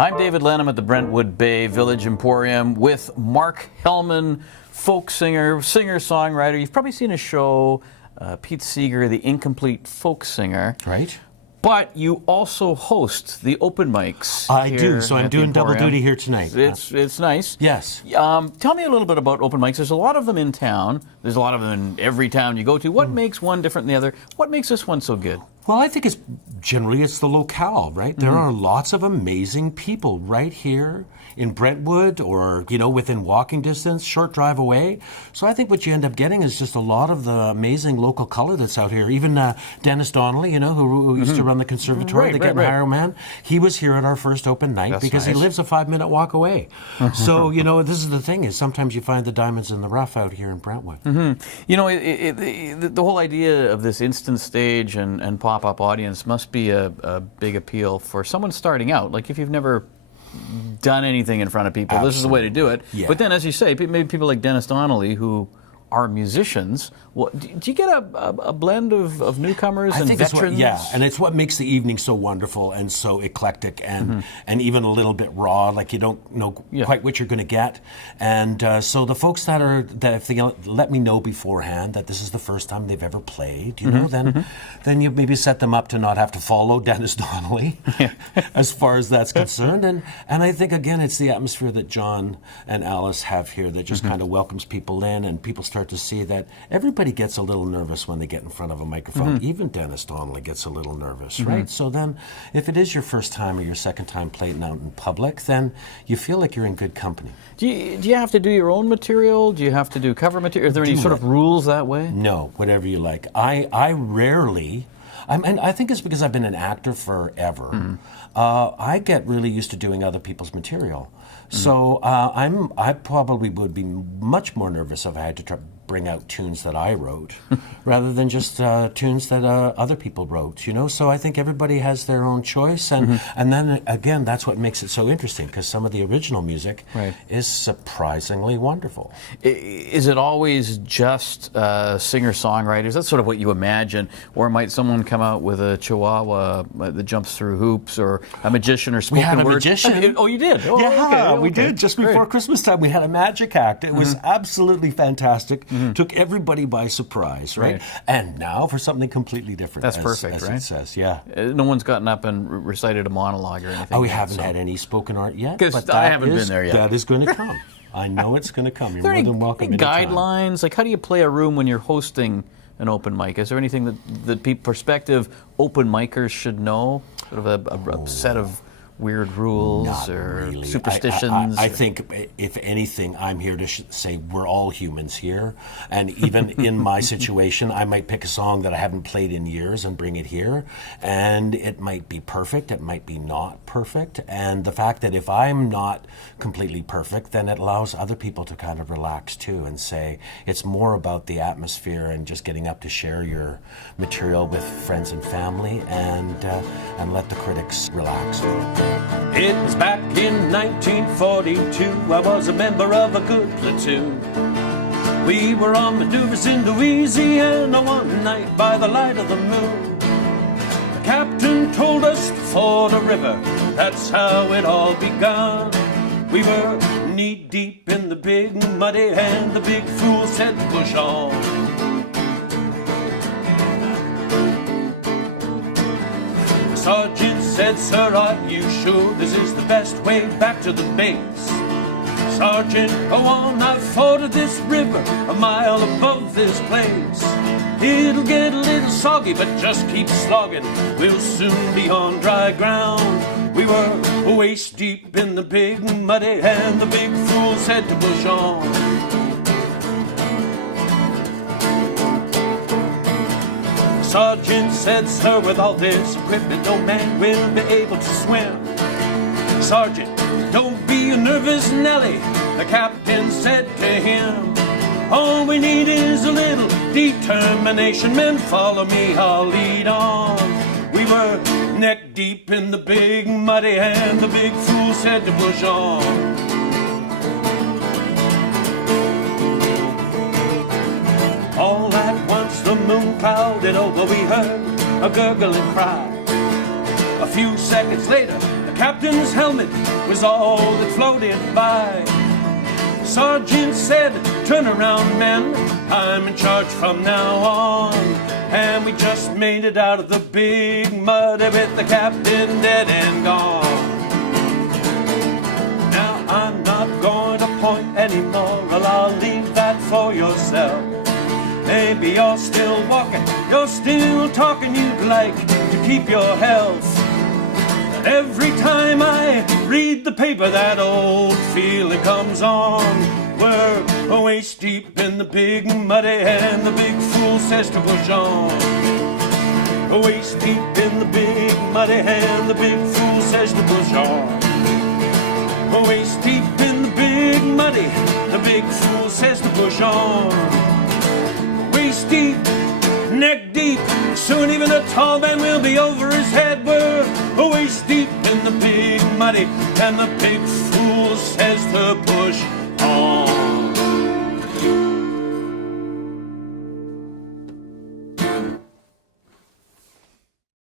I'm David Lanham at the Brentwood Bay Village Emporium with Mark Hellman, folk singer, singer-songwriter. You've probably seen his show, Pete Seeger, the Incomplete Folk Singer. Right. But you also host the open mics. I do, so I'm doing double duty here tonight. It's nice. Yes. Tell me a little bit about open mics. There's a lot of them in town. There's a lot of them in every town you go to. What makes one different than the other? What makes this one so good? Well, I think it's the locale, right? There are lots of amazing people right here in Brentwood or, within walking distance, short drive away. So I think what you end up getting is just a lot of the amazing local color that's out here. Even Dennis Donnelly, who used to run the conservatory, the Getting Higher Man, he was here at our first open night because he lives a 5-minute walk away. So, this is the thing is sometimes you find the diamonds in the rough out here in Brentwood. The whole idea of this instant stage and pop-up audience must be a big appeal for someone starting out. Like if you've never done anything in front of people, this is the way to do it. Yeah. But then, as you say, maybe people like Dennis Donnelly, who are musicians, do you get a blend of newcomers and veterans? And it's what makes the evening so wonderful and so eclectic and even a little bit raw, like you don't know quite what you're going to get. And so the folks that if they let me know beforehand that this is the first time they've ever played, then you maybe set them up to not have to follow Dennis Donnelly as far as that's concerned. And I think, again, it's the atmosphere that John and Alice have here that just kind of welcomes people in, and people start to see that everybody gets a little nervous when they get in front of a microphone. Even Dennis Donnelly gets a little nervous, right? So then if it is your first time or your second time playing out in public, then you feel like you're in good company. Do you have to do your own material? Do you have to do cover material? Are there any sort of rules that way? No, whatever you like. I rarely... and I think it's because I've been an actor forever. I get really used to doing other people's material. So I probably would be much more nervous if I had to bring out tunes that I wrote rather than just tunes that other people wrote, So I think everybody has their own choice. And then, again, that's what makes it so interesting, because some of the original music is surprisingly wonderful. Is it always just singer-songwriters? That's sort of what you imagine. Or might someone come out with a chihuahua that jumps through hoops, or a magician or spoken word? We had a magician. Oh, you did? Oh, yeah, we did. Just before Christmas time, we had a magic act. It was absolutely fantastic. Took everybody by surprise, right? And now for something completely different. That's perfect, as right? It says, yeah. No one's gotten up and recited a monologue or anything. We haven't had any spoken art yet. Because I haven't been there yet. That is going to come. I know it's going to come. You're more than welcome. Any guidelines? Like, how do you play a room when you're hosting an open mic? Is there anything that prospective open micers should know? Sort of a set of weird rules superstitions? I think, if anything, I'm here to say we're all humans here. And even in my situation, I might pick a song that I haven't played in years and bring it here. And it might be perfect. It might be not perfect. And the fact that if I'm not completely perfect, then it allows other people to kind of relax too and say it's more about the atmosphere and just getting up to share your material with friends and family and let the critics relax. It was back in 1942, I was a member of a good platoon. We were on maneuvers in Louisiana one night by the light of the moon. The captain told us to ford a river, that's how it all begun. We were knee-deep in the big muddy, and the big fool said to push on. Sergeant said, "Sir, are you sure this is the best way back to the base?" "Sergeant, go on, I've forded this river a mile above this place. It'll get a little soggy, but just keep slogging, we'll soon be on dry ground." We were waist deep in the big muddy, and the big fool said to push on. Sergeant said, "Sir, with all this equipment, no man will be able to swim." "Sergeant, don't be a nervous Nelly," the captain said to him. "All we need is a little determination. Men, follow me, I'll lead on." We were neck deep in the big muddy, and the big fool said to push on. All at once the moon clouded over, we heard a gurgling cry. A few seconds later, the captain's helmet was all that floated by. Sergeant said, turn around, men, I'm in charge from now on. And we just made it out of the big mud with the captain dead and gone. Now I'm not going to point anymore, well, I'll leave that for yourself. Maybe you're still walking, you're still talking, you'd like to keep your health. But every time I read the paper, that old feeling comes on. We're waist deep in the big muddy, and the big fool says to push on. Waist deep in the big muddy, and the big fool says to push on. Waist deep in the big muddy, the big fool says to push on. Waist deep, neck deep, soon even a tall man will be over his head. We're waist deep in the big muddy, and the big fool says to push